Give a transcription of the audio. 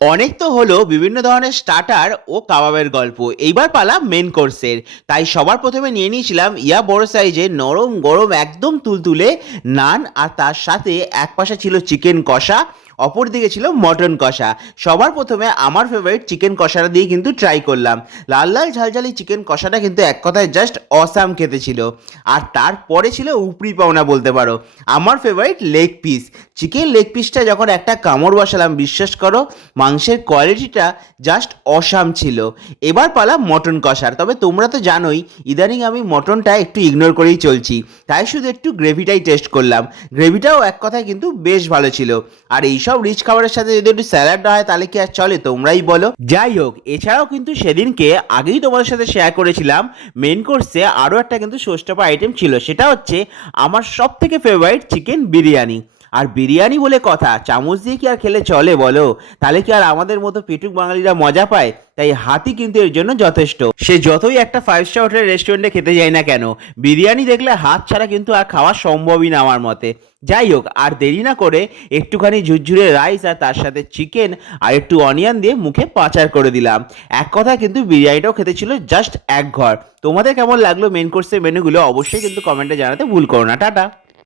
অনেক তো হলো বিভিন্ন ধরনের স্টার্টার ও কাবাবের গল্প। এইবার পালা মেন কোর্সের। তাই সবার প্রথমে নিয়ে নিয়েছিলাম ইয়া বড় সাইজের নরম গরম একদম তুলতুলে নান, আর তার সাথে এক পাশে ছিল চিকেন কষা, অপর দিকে ছিল মটন কষা। সবার প্রথমে আমার ফেভারিট চিকেন কষাটা দিয়ে কিন্তু ট্রাই করলাম। লাল লাল ঝালঝালি চিকেন কষাটা কিন্তু এক কথায় জাস্ট অসাম খেতে ছিল। আর তারপরে ছিল উপরি পাওনা বলতে পারো, আমার favourite leg piece. Chicken leg পিসটা যখন একটা কামড় বসালাম, বিশ্বাস করো মাংসের কোয়ালিটিটা জাস্ট অসাম ছিল। এবার পালা মটন কষার। তবে তোমরা তো জানোই ইদানিং আমি মটনটা একটু ইগনোর করেই চলছি, তাই শুধু একটু গ্রেভিটাই টেস্ট করলাম। গ্রেভিটাও এক কথায় কিন্তু বেশ ভালো ছিল। আর এইসব রিচ খাবারের সাথে যদি একটু স্যালাড না হয় তাহলে কি আর চলে, তোমরাই বলো। যাই হোক, এছাড়াও কিন্তু সেদিনকে আগেই তোমাদের সাথে শেয়ার করেছিলাম মেন কোর্সে আরও একটা কিন্তু শোস্টপা আইটেম ছিল, সেটা হচ্ছে আমার সব থেকে ফেভারিট চিকেন বিরিয়ানি। আর বিরিয়ানি বলে কথা, চামচ দিয়ে কি আর খেলে চলে বলো? তাহলে কি আর আমাদের মতো পেটুক বাঙালিরা মজা পায়? তাই হাতই কিন্তু এর জন্য যথেষ্ট। সে যতই একটা 5 স্টার হোটেলের রেস্টুরেন্টে খেতে যায় না কেন, বিরিয়ানি দেখলে হাত ছাড়া কিন্তু আর খাওয়া সম্ভবই না আমার মতে। যাই হোক, আর দেরি না করে একটুখানি ঝুরঝুরে রাইস আর তার সাথে চিকেন আর একটু অনিয়ন দিয়ে মুখে পাচার করে দিলাম। এক কথা কিন্তু বিরিয়ানিটাও খেতে ছিল জাস্ট এক ঘর। তোমাদের কেমন লাগলো মেন কোর্সের মেনুগুলো অবশ্যই কিন্তু কমেন্টে জানাতে ভুল করো না। টাটা।